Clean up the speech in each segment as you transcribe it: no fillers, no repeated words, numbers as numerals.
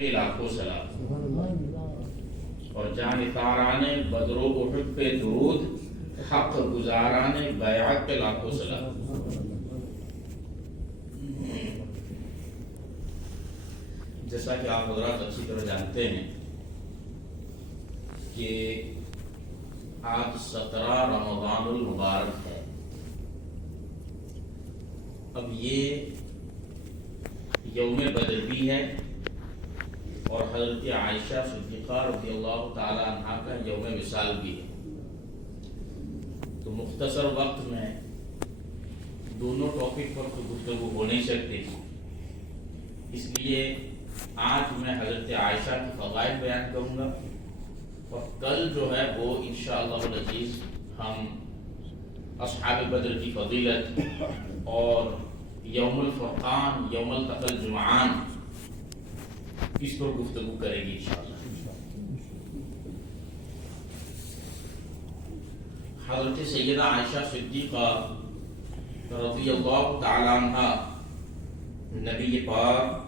پہ لاکھوں سلام، اور جانثاران بدر و احد پہ درود، حق گزاران بیعت پہ لاکھوں سلام۔ جیسا کہ آپ حضرات اچھی طرح جانتے ہیں کہ آج 17 رمضان المبارک ہے۔ اب یہ یوم بدر بھی ہے اور حضرت عائشہ صدیقہ رضی اللہ تعالی عنہ کا یوم وصال بھی ہے، تو مختصر وقت میں دونوں ٹاپک پر تو گفتگو ہو نہیں سکتی، اس لیے آج میں حضرت عائشہ کی فضائل بیان کروں گا، اور کل جو ہے وہ انشاءاللہ العزیز ہم اصحاب بدر کی فضیلت اور یوم الفرقان، یوم التقى الجمعان، اس پر گفتگو کرے گی انشاءاللہ۔ حضرت سیدہ عائشہ صدیقہ رضی اللہ تعالی عنہ نبی پاک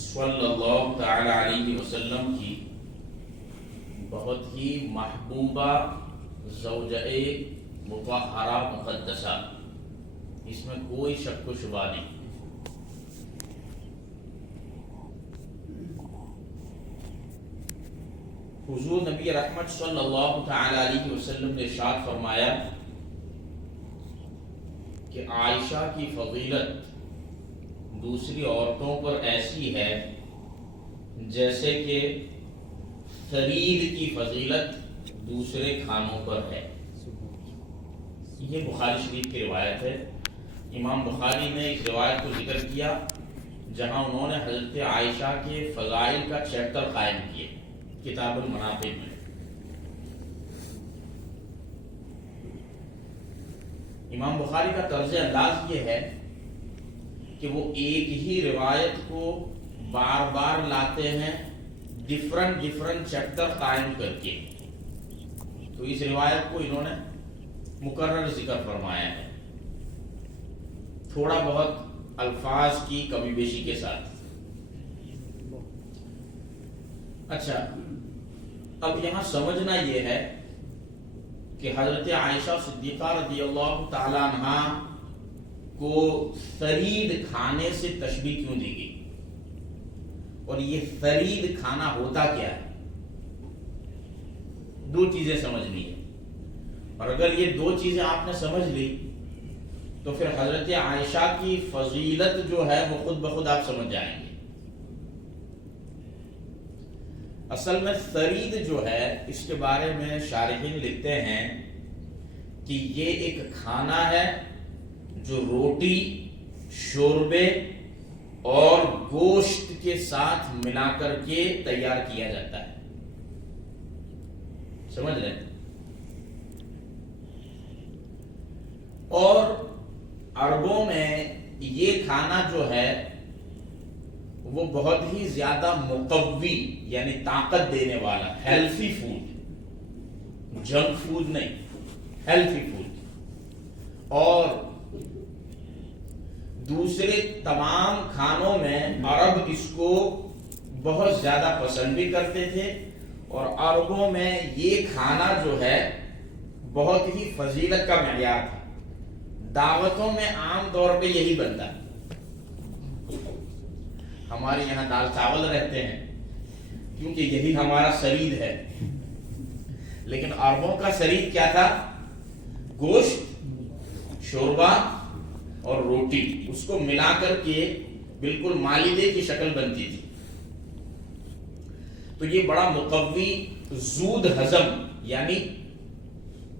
صلی اللہ تعالی علیہ وسلم کی بہت ہی محبوبہ زوجہ مطہرہ مقدسہ، اس میں کوئی شک و شبہ نہیں۔ حضور نبی رحمت صلی اللہ تعالی علیہ وسلم نے ارشاد فرمایا کہ عائشہ کی فضیلت دوسری عورتوں پر ایسی ہے جیسے کہ ثرید کی فضیلت دوسرے کھانوں پر ہے۔ یہ بخاری شریف کی روایت ہے۔ امام بخاری نے اس روایت کو ذکر کیا جہاں انہوں نے حضرت عائشہ کے فضائل کا چیپٹر قائم کیا کتاب المناقب میں۔ امام بخاری کا طرز انداز یہ ہے کہ وہ ایک ہی روایت کو بار بار لاتے ہیں ڈیفرنٹ چیپٹر قائم کر کے، تو اس روایت کو انہوں نے مکرر ذکر فرمایا ہے، تھوڑا بہت الفاظ کی کمی بیشی کے ساتھ۔ اچھا، اب یہاں سمجھنا یہ ہے کہ حضرت عائشہ صدیقہ رضی اللہ تعالی عنہ کو ثرید کھانے سے تشبیہ کیوں دی گئی، اور یہ ثرید کھانا ہوتا کیا ہے؟ دو چیزیں سمجھنی ہے، اور اگر یہ دو چیزیں آپ نے سمجھ لی تو پھر حضرت عائشہ کی فضیلت جو ہے وہ خود بخود آپ سمجھ جائیں گے۔ اصل میں ثرید جو ہے اس کے بارے میں شارحین لکھتے ہیں کہ یہ ایک کھانا ہے جو روٹی، شوربے اور گوشت کے ساتھ ملا کر کے تیار کیا جاتا ہے۔ سمجھ رہے ہیں؟ اور عربوں میں یہ کھانا جو ہے وہ بہت ہی زیادہ مقوی یعنی طاقت دینے والا، ہیلتھی فوڈ، جنک فوڈ نہیں، ہیلتھی فوڈ، اور دوسرے تمام کھانوں میں عرب اس کو بہت زیادہ پسند بھی کرتے تھے، اور عربوں میں یہ کھانا جو ہے بہت ہی فضیلت کا معیار تھا۔ دعوتوں میں عام طور پہ یہی بنتا ہے۔ ہمارے یہاں دال چاول رہتے ہیں کیونکہ یہی ہمارا سرید ہے، لیکن عربوں کا سرید کیا تھا؟ گوشت، شوربہ اور روٹی، اس کو ملا کر کے بالکل مائدے کی شکل بنتی تھی۔ تو یہ بڑا مقوی، زود ہضم یعنی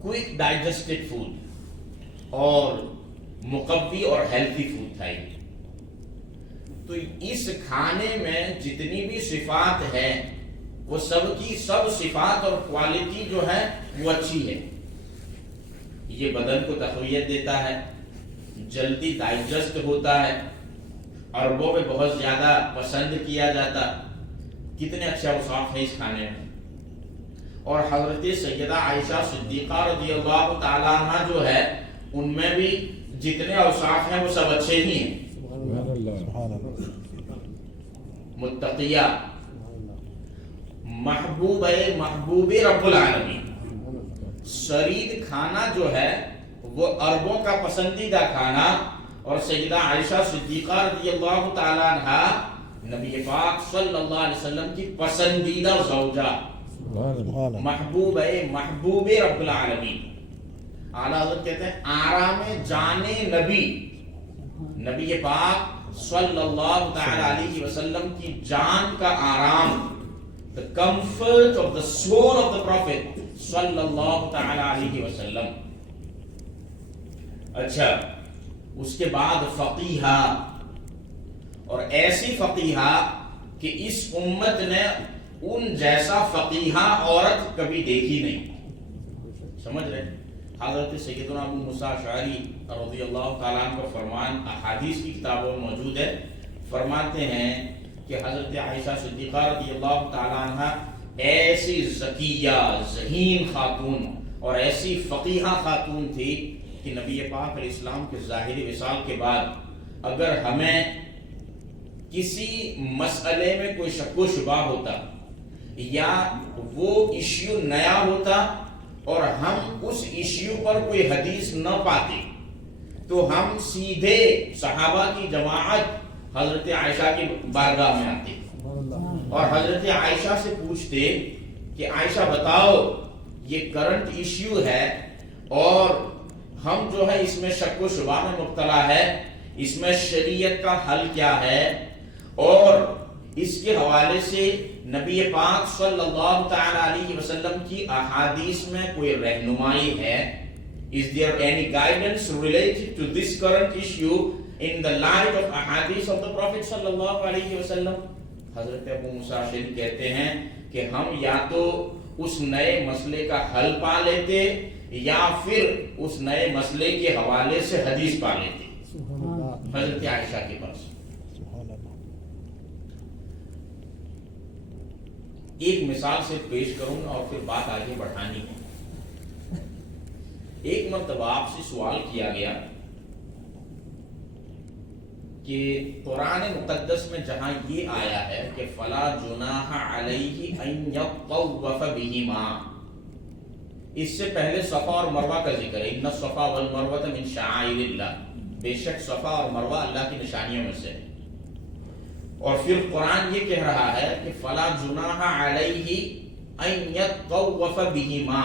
کوئک ڈائجسٹڈ فوڈ اور مقوی اور ہیلتھی فوڈ تھا یہ۔ تو اس کھانے میں جتنی بھی صفات ہے وہ سب کی سب صفات اور کوالٹی جو ہے وہ اچھی ہے۔ یہ بدن کو تقویت دیتا ہے، جلدی ڈائجسٹ ہوتا ہے، عربوں میں بہت زیادہ پسند کیا جاتا۔ کتنے اچھے اوصاف ہیں اس کھانے میں۔ اور حضرت سیدہ عائشہ صدیقہ رضی اللہ تعالی عنہ جو ہے ان میں بھی جتنے اوصاف ہیں وہ سب اچھے ہی ہیں۔ متقیہ، محبوب ہے محبوب رب العالمین. شرید کھانا جو ہے وہ عربوں کا پسندیدہ کھانا, اور سیدہ عائشہ صدیقہ رضی اللہ تعالیٰ عنہ نبی پاک صلی اللہ علیہ وسلم کی پسندیدہ زوجہ, محبوب ہے محبوب رب العالمین. اعلیٰ حضرت کہتے ہیں آرام جانے نبی, نبی پاک صلی اللہ تعالیٰ علیہ وسلم کی جان کا آرام, the comfort of the soul of the Prophet صلی اللہ تعالیٰ علیہ وسلم. اچھا, اس کے بعد فقیہہ, اور ایسی فقیہہ کہ اس امت نے ان جیسا فقیہہ عورت کبھی دیکھی نہیں. سمجھ رہے؟ حضرت سیدنا ابو موسیٰ اشعری رضی اللہ تعالیٰ عنہ کا فرمان احادیث کی کتابوں میں موجود ہے. فرماتے ہیں کہ حضرت عائشہ صدیقہ رضی اللہ تعالیٰ عنہ ایسی ذکیہ ذہین خاتون اور ایسی فقیہہ خاتون تھی کہ نبی پاک علیہ السلام کے ظاہری وصال کے بعد اگر ہمیں کسی مسئلے میں کوئی شک و شبہ ہوتا یا وہ ایشو نیا ہوتا اور ہم اس ایشو پر کوئی حدیث نہ پاتے تو ہم سیدھے صحابہ کی جماعت حضرت عائشہ کی بارگاہ میں آتے اور حضرت عائشہ سے پوچھتے کہ عائشہ بتاؤ یہ کرنٹ ایشو ہے اور ہم جو ہے اس میں شک و شبہ میں مبتلا ہے, اس میں شریعت کا حل کیا ہے, اور اس کے حوالے سے نبی پاک صلی اللہ تعالی علیہ وسلم کی احادیث میں کوئی رہنمائی ہے. Is there any guidance related to this current issue in the light of ahadith of the Prophet صلی اللہ علیہ وسلم؟ حضرت ابو موسیٰ اشعری کہتے ہیں کہ ہم یا تو اس نئے مسئلے کا حل پا لیتے یا پھر اس نئے مسئلے کے حوالے سے حدیث پا لیتے حضرت عائشہ کے پاس. ایک مثال سے پیش کروں گا اور پھر بات آگے بڑھانی ہے. ایک مرتبہ آپ سے سوال کیا گیا کہ قرآن مقدس میں جہاں یہ آیا ہے کہ فلا جناح علیہ ان یطوف بہما, اس سے پہلے صفا اور مروہ کا ذکر ہے, ان الصفا والمروہ من شعائر اللہ, بے شک صفا اور مروہ اللہ کی نشانیوں میں سے ہے. اور پھر قرآن یہ کہہ رہا ہے کہ فلا جناح علیہ ان یطوف بہما,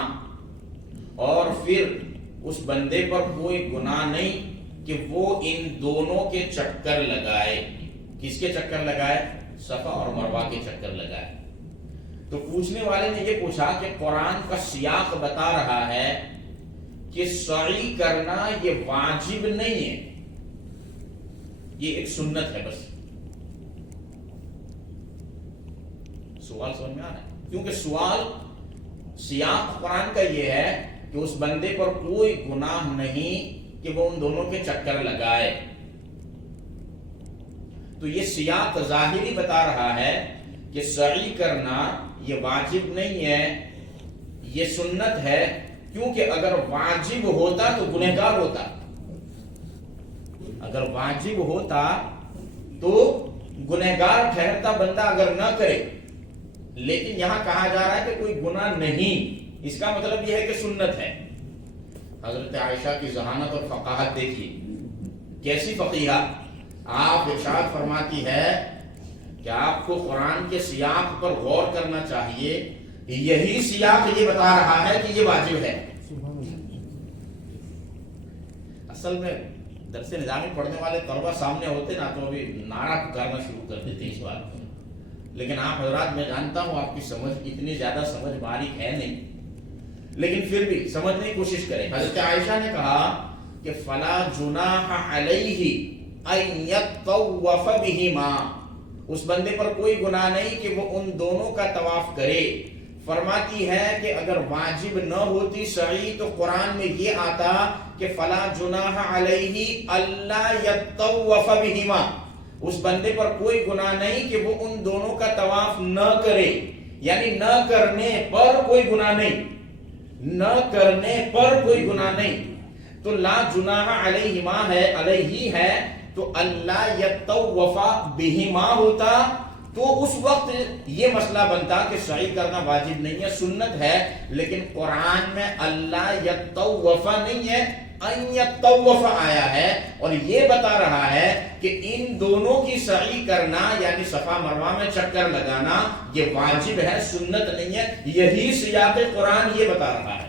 اور پھر اس بندے پر کوئی گناہ نہیں کہ وہ ان دونوں کے چکر لگائے. کس کے چکر لگائے؟ صفا اور مروہ کے چکر لگائے. تو پوچھنے والے نے یہ پوچھا کہ قرآن کا سیاق بتا رہا ہے کہ سعی کرنا یہ واجب نہیں ہے, یہ ایک سنت ہے بس. سوال سمجھ میں آ رہا ہے؟ کیونکہ سوال سیاق قرآن کا یہ ہے کہ اس بندے پر کوئی گناہ نہیں کہ وہ ان دونوں کے چکر لگائے. تو یہ سیاق ظاہری بتا رہا ہے کہ سعی کرنا یہ واجب نہیں ہے, یہ سنت ہے, کیونکہ اگر واجب ہوتا تو گنہگار ہوتا. اگر واجب ہوتا تو گنہگار ٹھہرتا بندہ اگر نہ کرے, لیکن یہاں کہا جا رہا ہے کہ کوئی گناہ نہیں, اس کا مطلب یہ ہے کہ سنت ہے. حضرت عائشہ کی ذہانت اور فقاہت دیکھیے, کیسی فقیہہ. آپ ارشاد فرماتی ہے کہ آپ کو قرآن کے سیاق پر غور کرنا چاہیے, یہی سیاق یہ بتا رہا ہے کہ یہ واجب ہے. اصل میں درس نظامی پڑھنے والے طلبہ سامنے ہوتے نا تو ابھی نعرہ پکارنا شروع کر دیتے اس بات پر, لیکن آپ حضرات میں جانتا ہوں آپ کی سمجھ اتنی زیادہ سمجھ باریک ہے نہیں, لیکن پھر بھی سمجھنے کی کوشش کریں. حضرت عائشہ نے کہا کہ فلا جناح علیہ ان یطوف بہما, اس بندے پر کوئی گناہ نہیں کہ وہ ان دونوں کا طواف کرے. فرماتی ہے کہ اگر واجب نہ ہوتی سعی تو قرآن میں یہ آتا کہ فلا جناح علیہ اللہ یطوف بہما, اس بندے پر کوئی گناہ نہیں کہ وہ ان دونوں کا طواف نہ کرے. یعنی نہ کرنے پر کوئی گناہ نہیں, نہ کرنے پر کوئی گناہ نہیں. تو لا جناح علیہما ہے, علیہ ہے, تو اللہ یطوف بہما ہوتا تو اس وقت یہ مسئلہ بنتا کہ سعی کرنا واجب نہیں ہے، سنت ہے، لیکن قرآن میں اللہ یطوف نہیں ہے، ان یطوف آیا ہے، اور یہ بتا رہا ہے کہ ان دونوں کی سعی کرنا یعنی صفا مروہ میں چکر لگانا یہ واجب ہے، سنت نہیں ہے۔ یہی سیاق قرآن یہ بتا رہا ہے۔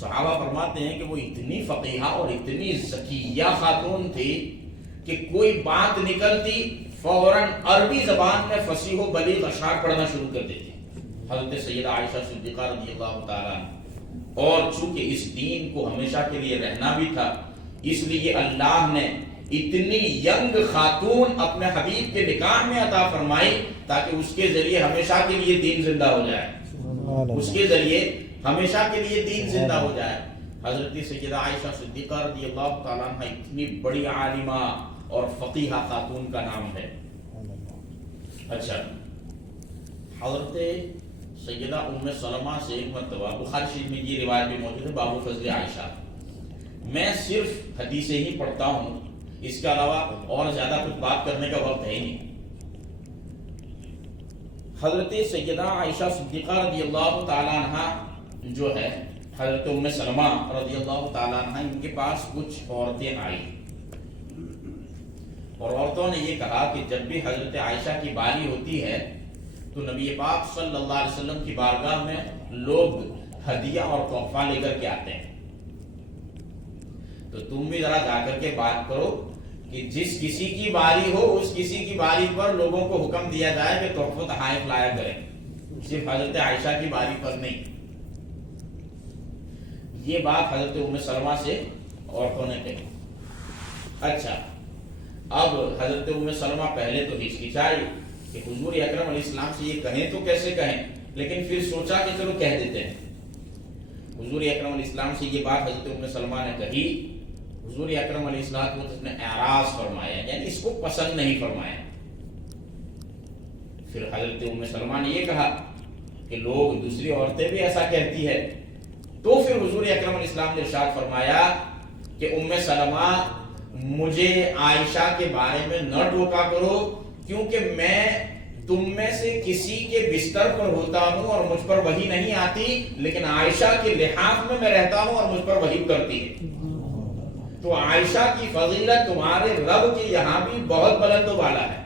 صحابہ فرماتے ہیں کہ وہ اتنی فقیہہ اور اتنی ذکیہ خاتون تھی کہ کوئی بات نکلتی فوراً عربی زبان میں فصیح و بلیغ اشعار پڑھنا شروع کر دیتی۔ حضرت سیدہ عائشہ صدیقہ رضی اللہ تعالیٰ عنہ، اور چونکہ اس دین کو ہمیشہ کے لیے رہنا بھی تھا، اس لیے اللہ نے اتنی ینگ خاتون اپنے حبیب کے نکاح میں عطا فرمائی تاکہ اس کے ذریعے ہمیشہ کے لیے دین زندہ ہو جائے، اس کے ذریعے ہمیشہ کے لیے دین زندہ ہو جائے۔ حضرت سیدہ عائشہ صدیقہ رضی اللہ تعالیٰ عنہ اتنی بڑی عالمہ اور فقیہہ خاتون کا نام ہے۔ اچھا، حضرت سیدہ ام سلمہ سے ایک مرتبہ بخاری شریف میں یہ روایت بھی موجود ہے، باب فضل عائشہ۔ میں صرف حدیثیں ہی پڑھتا ہوں، اس کے علاوہ اور زیادہ کچھ بات کرنے کا وقت ہے ہی نہیں۔ حضرت سیدہ عائشہ صدیقہ رضی اللہ تعالیٰ عنہ جو ہے، حضرت ام سلمہ رضی اللہ تعالیٰ عنہ، ان کے پاس کچھ عورتیں آئی اور عورتوں نے یہ کہا کہ جب بھی حضرت عائشہ کی باری ہوتی ہے تو نبی پاک صلی اللہ علیہ وسلم کی بارگاہ میں لوگ ہدیہ اور تحفہ لے کر کے آتے ہیں، تو تم بھی ذرا جا کر کے بات کرو کہ جس کسی کی باری ہو اس کسی کی باری پر لوگوں کو حکم دیا جائے کہ تحفہ تحائف لایا کریں، صرف حضرت عائشہ کی باری پر نہیں۔ یہ بات حضرت ام سلمہ سے عورتوں نے کہی۔ اچھا، اب حضرت ام سلمہ پہلے تو ہچکچائی کہ حضور اکرم علیہ السلام سے یہ کہیں تو کیسے کہیں، لیکن پھر سوچا کہ چلو کہہ دیتے ہیں۔ حضور اکرم علیہ السلام سے یہ بات حضرت ام سلمہ نے کہی، حضور اکرم علیہ السلام کو نے اعراض فرمایا، یعنی اس کو پسند نہیں فرمایا۔ پھر حضرت ام سلمہ نے یہ کہا کہ لوگ دوسری عورتیں بھی ایسا کہتی ہے، تو پھر حضور اکرم علیہ السلام نے ارشاد فرمایا کہ ام سلمہ مجھے عائشہ کے بارے میں نہ ٹوکا کرو، کیونکہ میں تم میں سے کسی کے بستر پر ہوتا ہوں اور مجھ پر وحی نہیں آتی، لیکن عائشہ کے لحاف میں میں رہتا ہوں اور مجھ پر وحی کرتی ہے۔ تو عائشہ کی فضیلت تمہارے رب کے یہاں بھی بہت بلند و بالا ہے۔